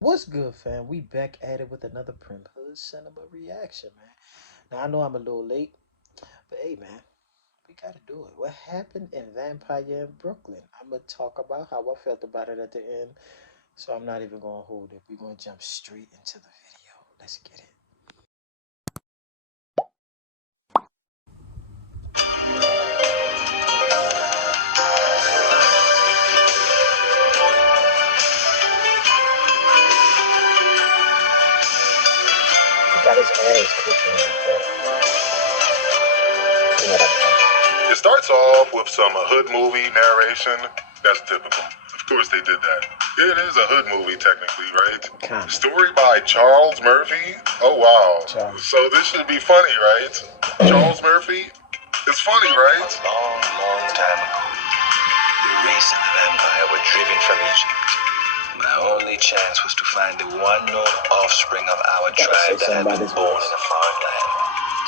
What's good, fam? We back at it with another Primm Cinema reaction, man. Now I know I'm a little late, but hey, man, we gotta do it. What happened in Vampire in Brooklyn? I'm gonna talk about how I felt about it at the end, so I'm not even gonna hold it. We're gonna jump straight into the video. Let's get it. He got his ass kicked in that. It starts off with some hood movie narration. That's typical. Of course they did that. It is a hood movie technically, right? Kinda. Story by Charles Murphy. Oh wow. Charles. So this should be funny, right? Charles Murphy. It's funny, right? A long, long time ago, the race and the vampire were driven from Egypt. My only chance was to find the one known offspring of our tribe that had been born in a foreign land.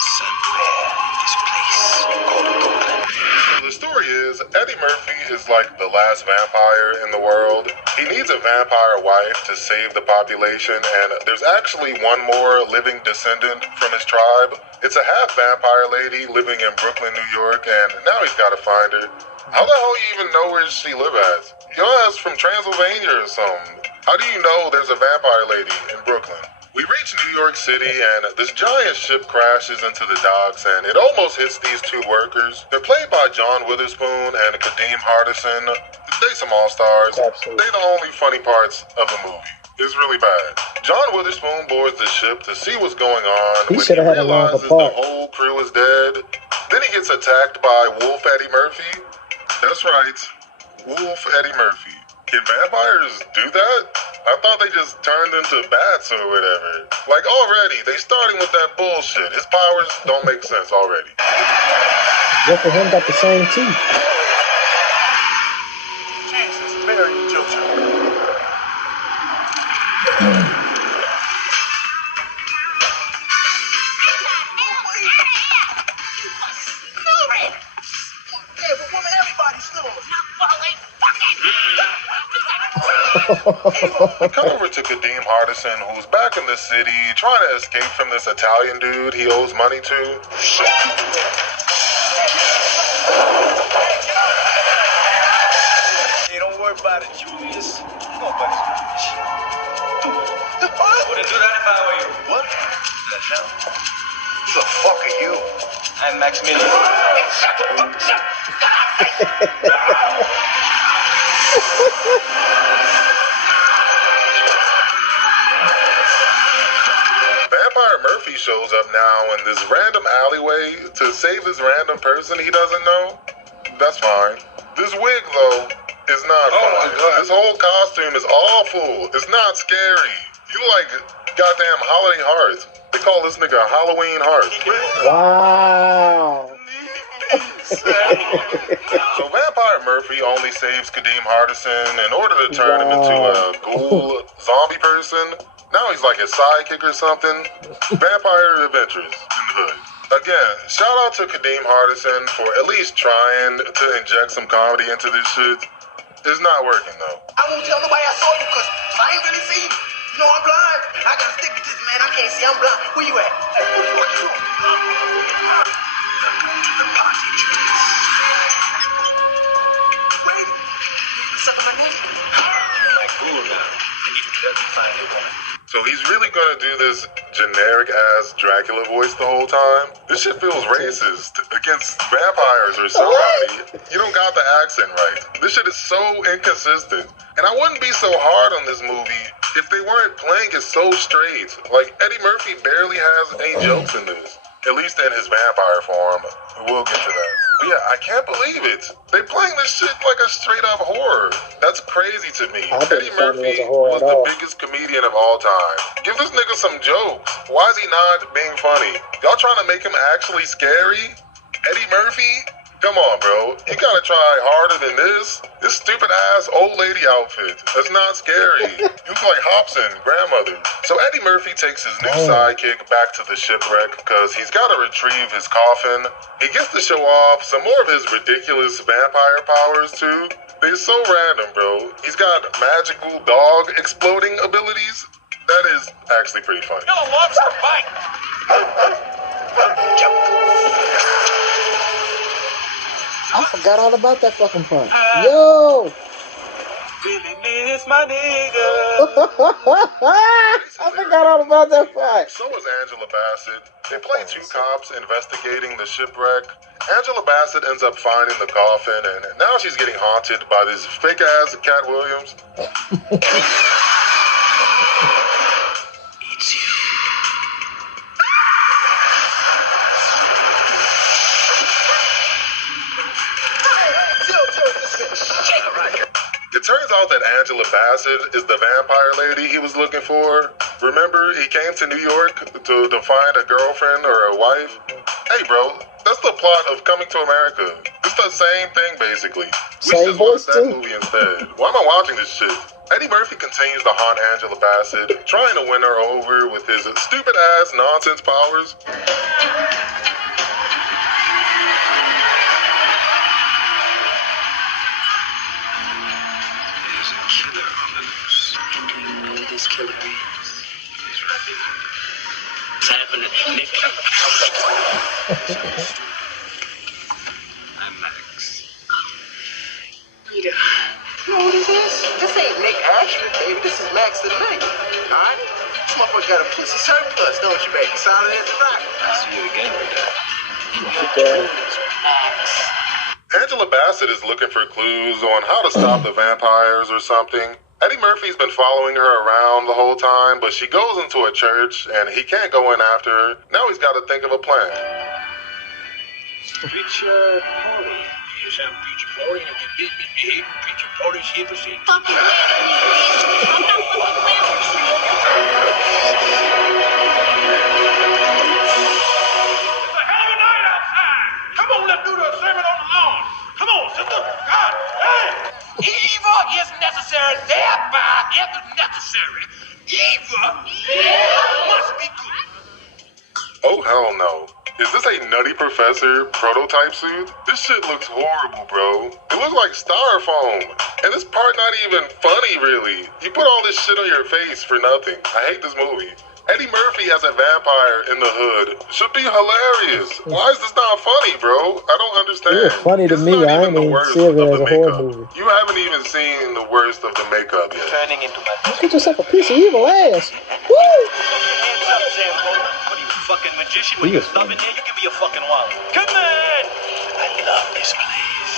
Somewhere in this place called Brooklyn. So the story is, Eddie Murphy is like the last vampire in the world. He needs a vampire wife to save the population, and there's actually one more living descendant from his tribe. It's a half vampire lady living in Brooklyn, New York, and now he's got to find her. How the hell you even know where she live at? Your ass from Transylvania or something. How do you know there's a vampire lady in Brooklyn? We reach New York City and this giant ship crashes into the docks and it almost hits these two workers. They're played by John Witherspoon and Kadeem Hardison. They some all-stars. Absolutely. They the only funny parts of the movie. It's really bad. John Witherspoon boards the ship to see what's going on He when should he have had a longer realizes the part. whole crew is dead. Then he gets attacked by Wolf Eddie Murphy. That's right, Wolf Eddie Murphy. Can vampires do that? I thought they just turned into bats or whatever. Like already, they starting with that bullshit. His powers don't make sense already. Jeff and him got the same teeth. Jesus, Mary, Joseph. We come over to Kadeem Hardison, who's back in the city, trying to escape from this Italian dude he owes money to. Hey, don't worry about it, Julius. Nobody's gonna miss you. Wouldn't do that if I were you. What? The hell? Who the fuck are you? I'm Maximilian. Vampire Murphy shows up now in this random alleyway to save this random person he doesn't know. That's fine. This wig, though, is not fine. My God. This whole costume is awful. It's not scary. You like goddamn Holiday Heart. They call this nigga Halloween Heart. Wow. So Vampire Murphy only saves Kadeem Hardison in order to turn him into a ghoul zombie person. Now he's like his sidekick or something. Vampire Adventures in the hood. Again, shout out to Kadeem Hardison for at least trying to inject some comedy into this shit. It's not working though. I won't tell nobody I saw you because I ain't really see you. You know I'm blind. I gotta stick with this, man. I can't see. I'm blind. Where you at? Hey, what you doing? Welcome to the party, Julius. Wait. Suck my name. You're my guru now. I need to help you find a woman. So he's really gonna do this generic ass Dracula voice the whole time? This shit feels racist against vampires or somebody. You don't got the accent right. This shit is so inconsistent. And I wouldn't be so hard on this movie if they weren't playing it so straight. Like Eddie Murphy barely has any jokes in this. At least in his vampire form. We'll get to that. But yeah, I can't believe it. They playing this shit like a straight up horror. That's crazy to me. I didn't Eddie find it Murphy as a horror was at the all. biggest comedian of all time. Give this nigga some jokes. Why is he not being funny? Y'all trying to make him actually scary? Eddie Murphy? Come on, bro. You gotta try harder than this. This stupid ass old lady outfit. That's not scary. You look like Hobson, grandmother. So Eddie Murphy takes his new sidekick back to the shipwreck because he's gotta retrieve his coffin. He gets to show off some more of his ridiculous vampire powers too. They're so random, bro. He's got magical dog exploding abilities. That is actually pretty funny. Kill a lobster bite. I forgot all about that fucking part. Yo! Billy is my nigga. I forgot all about that part. So is Angela Bassett. They play two cops investigating the shipwreck. Angela Bassett ends up finding the coffin, and now she's getting haunted by this fake-ass Cat Williams. It's you. It turns out that Angela Bassett is the vampire lady he was looking for. Remember, he came to New York to find a girlfriend or a wife? Hey, bro, that's the plot of Coming to America. It's the same thing, basically. We Same should just watch voice, that too. movie instead. Why am I watching this shit? Eddie Murphy continues to haunt Angela Bassett, trying to win her over with his stupid-ass nonsense powers. There's a killer on the loose. And do you know who this killer is? He's right behind me. What's happening, Nick? I'm Max. Rita. You know who this is? This ain't Nick Ashford, baby. This is Max the Knight. Alright? This motherfucker got a pussy surplus, don't you, baby? Solid as a rock. I'll see you again, Rita. Max. Angela Bassett is looking for clues on how to stop the vampires or something. Eddie Murphy's been following her around the whole time, but she goes into a church and he can't go in after her. Now he's got to think of a plan. Preacher Porty. Yes, I'm Preacher Porty, and if you bid misbehave, Preacher Porty's here to see you. Fucking I'm not fucking It's a hell of a night outside. Come on, let's do the sermon on the lawn. Come on, sister. God damn. Evil is necessary, thereby if necessary. Evil must be good. Oh, hell no. Is this a Nutty Professor prototype suit? This shit looks horrible, bro. It looks like styrofoam. And this part not even funny, really. You put all this shit on your face for nothing. I hate this movie. Eddie Murphy as a vampire in the hood should be hilarious. Why is this not funny, bro? I don't understand. It was funny to It's me. not I even ain't the even worst see it of as the a horror makeup. movie. You haven't even seen the worst of the makeup yet. Turning into my Get yourself a piece of evil ass. Woo! hands up, Sambo. What are you, a fucking magician? When He you're is stubbing here, you give me a fucking wallet. Come on! I love this place.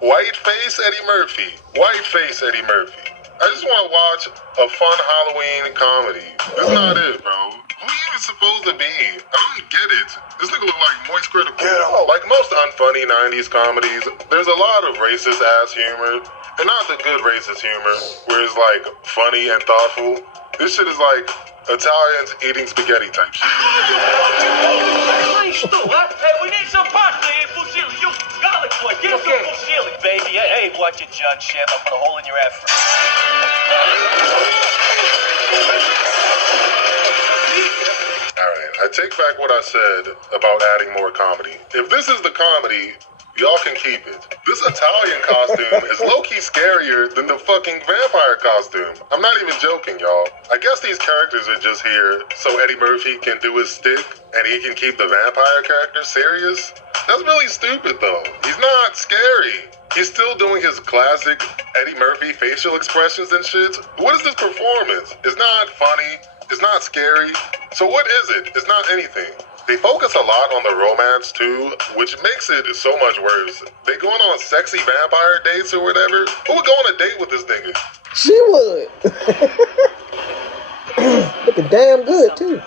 Whiteface Eddie Murphy. Whiteface Eddie Murphy. I just want to watch a fun Halloween comedy. That's not it, bro. Who you even supposed to be? I don't get it. This nigga look like Moist Critical. Like most unfunny 90s comedies, there's a lot of racist ass humor. And not the good racist humor, where it's like funny and thoughtful. This shit is like Italians eating spaghetti type shit. Nice, though, huh? Hey, we need some pasta here, fusilli. You garlic boy, get us some fusilli, baby. Hey, watch it, John Shep. I'll put a hole in your afro. Alright, I take back what I said about adding more comedy. If this is the comedy, y'all can keep it. This Italian costume is low-key scarier than the fucking vampire costume. I'm not even joking, y'all. I guess these characters are just here so Eddie Murphy can do his stick and he can keep the vampire character serious. That's really stupid, though. He's not scary. He's still doing his classic Eddie Murphy facial expressions and shit. What is this performance? It's not funny. It's not scary. So what is it? It's not anything. They focus a lot on the romance too, which makes it so much worse. They going on sexy vampire dates or whatever. Who would go on a date with this nigga? She would. Looking damn good too.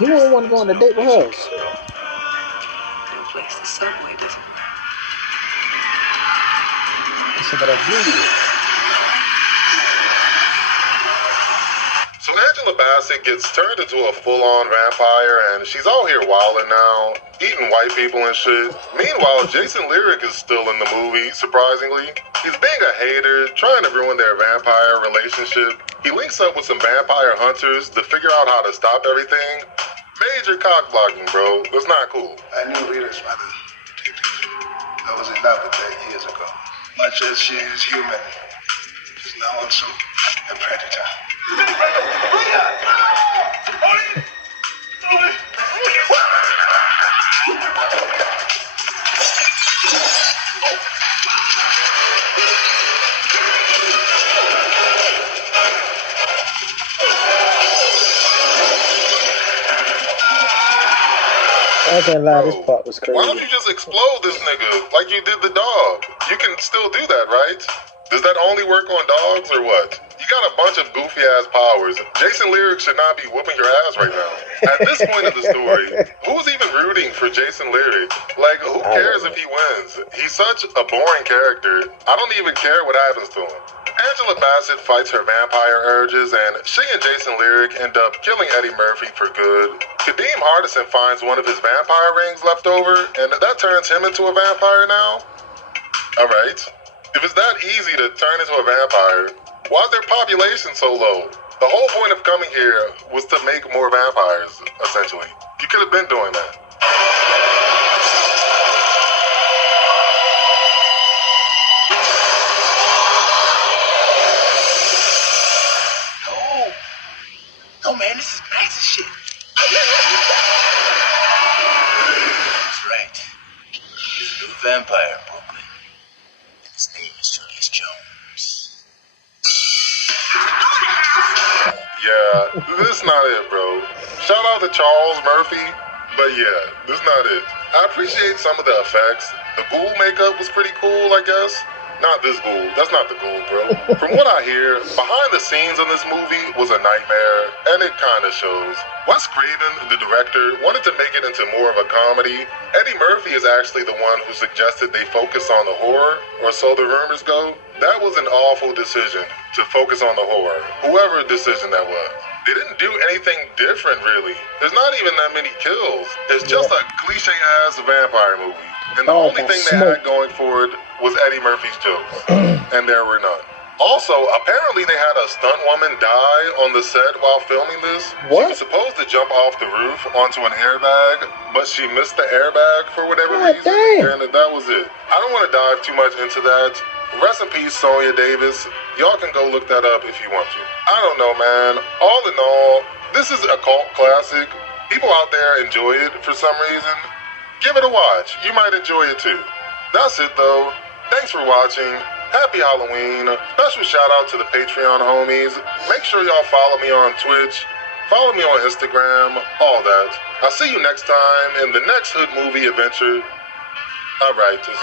You don't want to go on a date with her. No place the subway doesn't work. Some of that beauty. So So Angela Bassett gets turned into a full-on vampire, and she's out here wilding now, eating white people and shit. Meanwhile, Jason Lyric is still in the movie, surprisingly. He's being a hater, trying to ruin their vampire relationship. He links up with some vampire hunters to figure out how to stop everything. Major cock blocking, bro. That's not cool. I knew Rita's mother, detective. I was in love with her years ago. Much as she is human, she's now also a predator. I can't lie, this Bro, part was why don't crazy. you just explode this nigga like you did the dog? You can still do that, right? Does that only work on dogs or what? You got a bunch of goofy ass powers. Jason Lyric should not be whooping your ass right now. At this point of the story, who's even rooting for Jason Lyric? Like, who I cares don't if he wins? He's such a boring character. I don't even care what happens to him. Angela Bassett fights her vampire urges, and she and Jason Lyric end up killing Eddie Murphy for good. Kadeem Hardison finds one of his vampire rings left over, and that turns him into a vampire now? Alright. If it's that easy to turn into a vampire, why is their population so low? The whole point of coming here was to make more vampires, essentially. You could have been doing that. No. No, man, this is nice as shit. That's right. There's a new vampire in Brooklyn. And his name is Julius Jones. Yeah, this not it, bro. Shout out to Charles Murphy, but yeah, this not it. I appreciate some of the effects. The ghoul makeup was pretty cool, I guess. Not this ghoul. That's not the ghoul, bro. From what I hear, behind the scenes in this movie was a nightmare, and it kind of shows. Wes Craven, the director, wanted to make it into more of a comedy. Eddie Murphy is actually the one who suggested they focus on the horror, or so the rumors go. That was an awful decision, to focus on the horror, whoever decision that was. They didn't do anything different, really. There's not even that many kills. It's just a cliche-ass vampire movie. And the Oh, only got thing they had smoked. going for it was Eddie Murphy's jokes. And there were none. Also, apparently they had a stunt woman die on the set while filming this. She What? was supposed to jump off the roof onto an airbag, but she missed the airbag for whatever God reason, damn. and that was it. I don't want to dive too much into that. Rest in peace, Sonia Davis. Y'all can go look that up if you want to. I don't know, man. All in all, this is a cult classic. People out there enjoy it for some reason. Give it a watch. You might enjoy it too. That's it though. Thanks for watching. Happy Halloween. Special shout out to the Patreon homies. Make sure y'all follow me on Twitch. Follow me on Instagram. All that. I'll see you next time in the next Hood movie adventure. Alright, just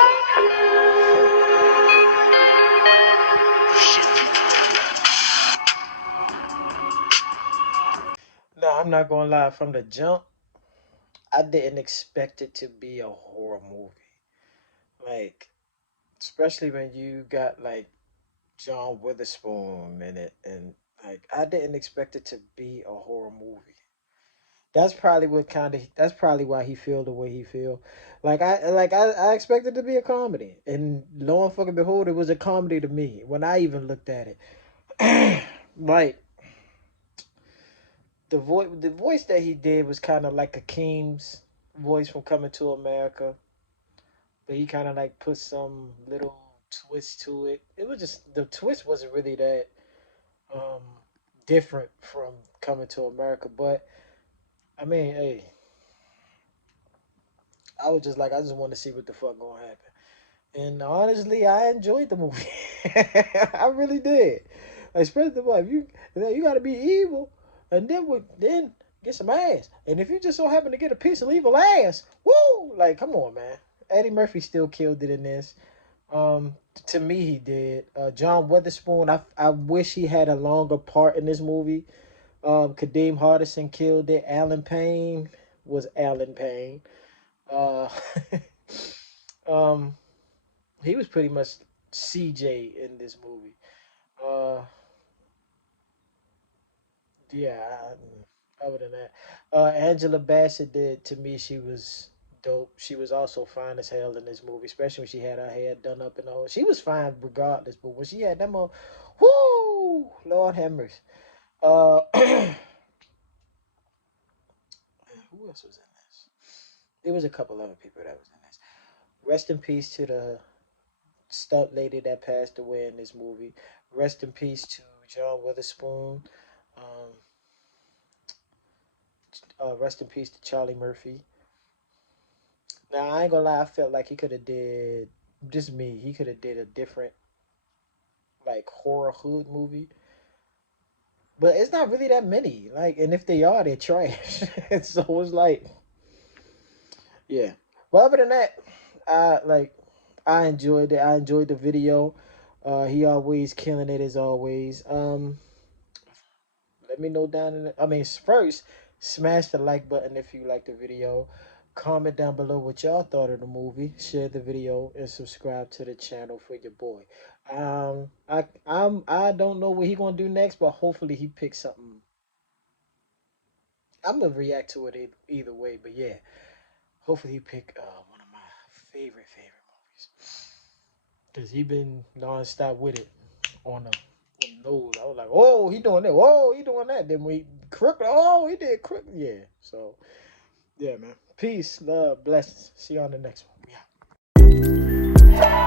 No, I'm not gonna lie. From the jump, I didn't expect it to be a horror movie. Like, especially when you got like John Witherspoon in it, and like I didn't expect it to be a horror movie. That's probably what kind of. That's probably why he feel the way he feel. I expected it to be a comedy, and lo and fucking behold, it was a comedy to me when I even looked at it. Like the voice that he did was kind of like Akeem's voice from Coming to America, but he kind of like put some little twist to it. It was just the twist wasn't really that um different from Coming to America, but I mean, hey, I was just like, I just want to see what the fuck gonna happen. And honestly, I enjoyed the movie. I really did. Especially the part you got to be evil, and then get some ass. And if you just so happen to get a piece of evil ass, woo! Like, come on, man. Eddie Murphy still killed it in this. To me, he did. John Witherspoon, I wish he had a longer part in this movie. Kadeem Hardison killed it. Alan Payne was Alan Payne. Uh, um, he was pretty much CJ in this movie. Uh, Yeah. Other than that, Angela Bassett did to me. She was dope. She was also fine as hell in this movie, especially when she had her hair done up and all. She was fine regardless, but when she had them on, whoo, Lord have mercy. Who else was in this? There was a couple other people that was in this. Rest in peace to the stunt lady that passed away in this movie. Rest in peace to John Witherspoon. Um, rest in peace to Charlie Murphy. Now I ain't gonna lie, I felt like he could have did just me. He could have did a different like horror hood movie, but it's not really that many. Like, and if they are, they're trash. So it's like, yeah. But other than that, I like I enjoyed it. I enjoyed the video. He always killing it as always. Let me know down in the, I mean, first, smash the like button if you like the video. Comment down below what y'all thought of the movie. Share the video and subscribe to the channel for your boy. I don't know what he gonna do next, but hopefully he picks something. I'm gonna react to it either way, but yeah, hopefully he pick one of my favorite movies because he been nonstop with it on the nose. I was like, oh, he doing that. Oh, he doing that. Then we crook. Oh, he did crook. Yeah. So yeah, man. Peace, love, blessings. See you on the next one. Yeah.